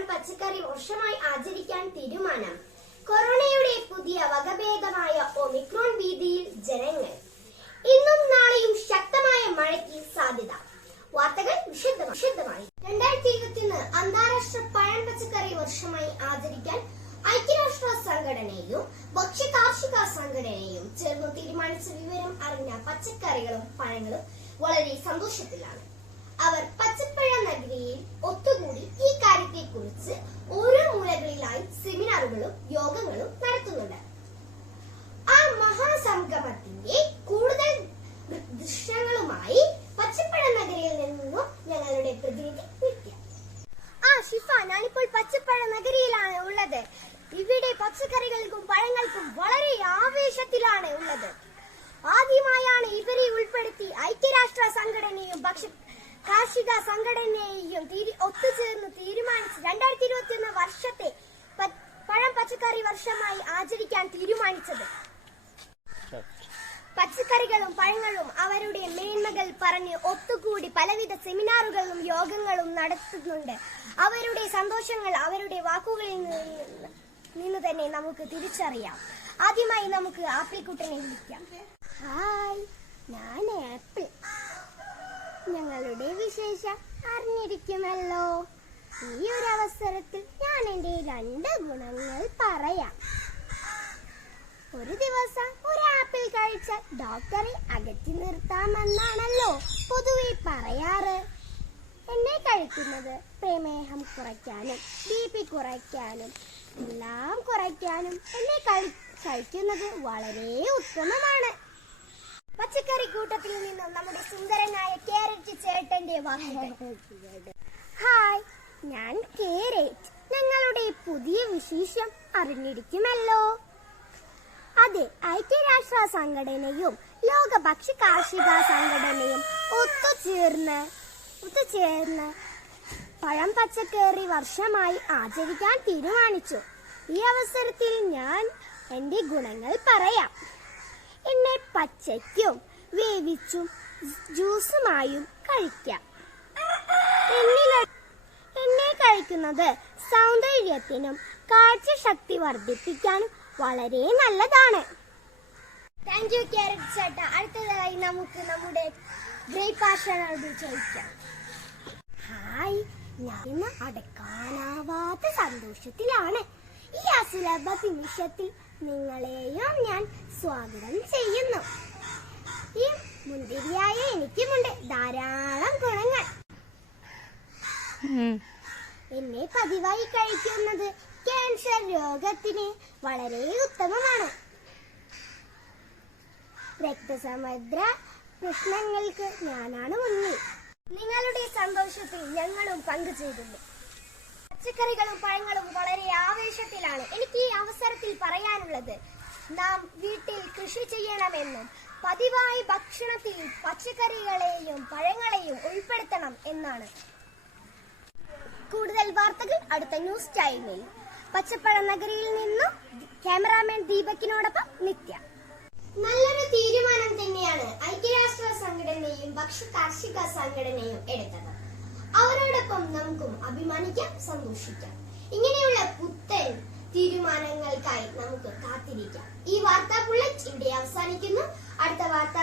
പഴം പച്ചക്കറി വർഷമായി ആചരിക്കാൻ തീരുമാനം. കൊറോണയുടെ പുതിയ വകഭേദമായ ഒമിക്രോൺ ഭീതിയിൽ ജനങ്ങൾ. ഇന്നും നാളെയും ശക്തമായ മഴയ്ക്ക് സാധ്യത. വാർത്തകൾ വിശദമായി. 2021 അന്താരാഷ്ട്ര പഴം പച്ചക്കറി വർഷമായി ആചരിക്കാൻ ഐക്യരാഷ്ട്ര സംഘടനയും ഭക്ഷ്യകാർഷിക സംഘടനയും ചേർന്ന് തീരുമാനിച്ച വിവരം അറിഞ്ഞ പച്ചക്കറികളും പഴങ്ങളും വളരെ സന്തോഷത്തിലാണ്. അവർ പച്ചപ്പഴ നഗരിയിൽ ഒത്തുകൂടി ഈ കാര്യത്തെക്കുറിച്ച് ഓരോ മൂലകളിലായി സെമിനാറുകളും യോഗങ്ങളും നടത്തുന്നുണ്ട്. ആ മഹാസംഗമത്തിന്റെ കൂടുതൽ ദൃശ്യങ്ങളുമായി പച്ചപ്പഴ നഗരിയിൽ നിന്നും ഞങ്ങളുടെ പ്രതിനിധി നിത്യ. ഷിഫ, ഞാനിപ്പോൾ പച്ചപ്പഴ നഗരിയിലാണ് ഉള്ളത്. ഇവിടെ പച്ചക്കറികൾക്കും പഴങ്ങൾക്കും വളരെ ആവേശത്തിലാണ് ഉള്ളത്. ആദ്യമായാണ് ഇവരെ ഉൾപ്പെടുത്തി ഐക്യരാഷ്ട്ര സംഘടനയും കാർഷിക സംഘടനയെയും ഒത്തുചേർന്ന് തീരുമാനിച്ച് 2021 വർഷത്തെ പഴം പച്ചക്കറി വർഷമായി ആചരിക്കാൻ തീരുമാനിച്ചത്. പച്ചക്കറികളും പഴങ്ങളും അവരുടെ മേന്മകൾ പറഞ്ഞ് ഒത്തുകൂടി പലവിധ സെമിനാറുകളും യോഗങ്ങളും നടത്തുന്നുണ്ട്. അവരുടെ സന്തോഷങ്ങൾ അവരുടെ വാക്കുകളിൽ നിന്ന് തന്നെ നമുക്ക് തിരിച്ചറിയാം. ആദ്യമായി നമുക്ക് ആപ്പിൾ കുട്ടനെ വിളിക്കാം. ഹായ്, ഞാൻ ആപ്പിൾ. ഞങ്ങളുടെ വിശേഷം അറിഞ്ഞിരിക്കുമല്ലോ. ഈ ഒരു അവസരത്തിൽ ഞാൻ എന്റെ 2 ഗുണങ്ങൾ പറയാം. ഒരു ദിവസം ഒരു ആപ്പിൾ കഴിച്ചാൽ ഡോക്ടറെ അകറ്റി നിർത്താമെന്നാണല്ലോ പൊതുവെ പറയാറ്. എന്നെ കഴിക്കുന്നത് പ്രമേഹം കുറയ്ക്കാനും BP കുറയ്ക്കാനും എല്ലാം കുറയ്ക്കാനും എന്നെ കഴിക്കുന്നത് വളരെ ഉത്തമമാണ്. പച്ചക്കറി കൂട്ടത്തിൽ നിന്നും നമ്മുടെ സുന്ദരനായ കാരറ്റ് ചേട്ടന്റെ വാക്കുകൾ. ഹായ്, ഞാൻ കാരറ്റ്. ഞങ്ങളുടെ പുതിയ വിശേഷം അറിഞ്ഞിരിക്കുമല്ലോ. അതെ, ഐക്യരാഷ്ട്ര സംഘടനയും ലോക ഭക്ഷ്യകാർഷിക സംഘടനയും ഒത്തുചേർന്ന് പഴം പച്ചക്കറി വർഷമായി ആചരിക്കാൻ തീരുമാനിച്ചു. ഈ അവസരത്തിൽ ഞാൻ എന്റെ ഗുണങ്ങൾ പറയാം. എന്നെ പച്ചയ്ക്കും വേവിച്ചും ജ്യൂസുമായും കഴിക്കാം. എന്നെ കഴിക്കുന്നത് സൗന്ദര്യത്തിനും കാഴ്ചശക്തി വർദ്ധിപ്പിക്കാനും വളരെ നല്ലതാണ്. താങ്ക് യു കാരറ്റ് ചേട്ടാ. അടുത്തതായി നമുക്ക് നമ്മുടെ ഗ്രേപ്പ് ആശാനോട് ചോദിക്കാം. ഹായ്, ഞാൻ ഇന്ന് അടക്കാനാവാത്ത സന്തോഷത്തിലാണ്. ഈ അസുലഭ നിമിഷത്തിൽ നിങ്ങളെയും ഞാൻ സ്വാഗതം ചെയ്യുന്നു. ഈ മുന്തിരിയായ എനിക്കുമുണ്ട് ധാരാളം ഗുണങ്ങൾ. എന്നെ പതിവായി കഴിക്കുന്നത് ക്യാൻസർ രോഗത്തിന് വളരെ ഉത്തമമാണ്. രക്തസമ്മർദ്ദ പ്രശ്നങ്ങൾക്ക് ഞാനാണ് മുന്നിൽ. നിങ്ങളുടെ സന്തോഷത്തിൽ ഞങ്ങളും പങ്കുചേരുന്നു. പച്ചക്കറികളും പഴങ്ങളും വളരെ ആവേശത്തിലാണ്. എനിക്ക് ഈ അവസരത്തിൽ പറയാനുള്ളത്, നാം വീട്ടിൽ കൃഷി ചെയ്യണമെന്നും പതിവായി ഭക്ഷണത്തിൽ പച്ചക്കറികളെയും പഴങ്ങളെയും ഉൾപ്പെടുത്തണം എന്നാണ്. കൂടുതൽ വാർത്തകൾ അടുത്ത ന്യൂസ് ടൈമിൽ. പച്ചപ്പഴ നഗരിയിൽ നിന്നും ക്യാമറാമാൻ ദീപകിനോടൊപ്പം നിത്യ. നല്ലൊരു തീരുമാനം തന്നെയാണ് ഐക്യരാഷ്ട്ര സംഘടനയും ഭക്ഷ്യകാർഷിക സംഘടനയും എടുത്തത്. അവരോടൊപ്പം നമുക്കും അഭിമാനിക്കാം, സന്തോഷിക്കാം. ഇങ്ങനെയുള്ള പുത്തൻ തീരുമാനങ്ങൾക്കായി നമുക്ക് കാത്തിരിക്കാം. ഈ വാർത്താ ബുള്ളറ്റ് ഇവിടെ അവസാനിക്കുന്നു. അടുത്ത വാർത്താ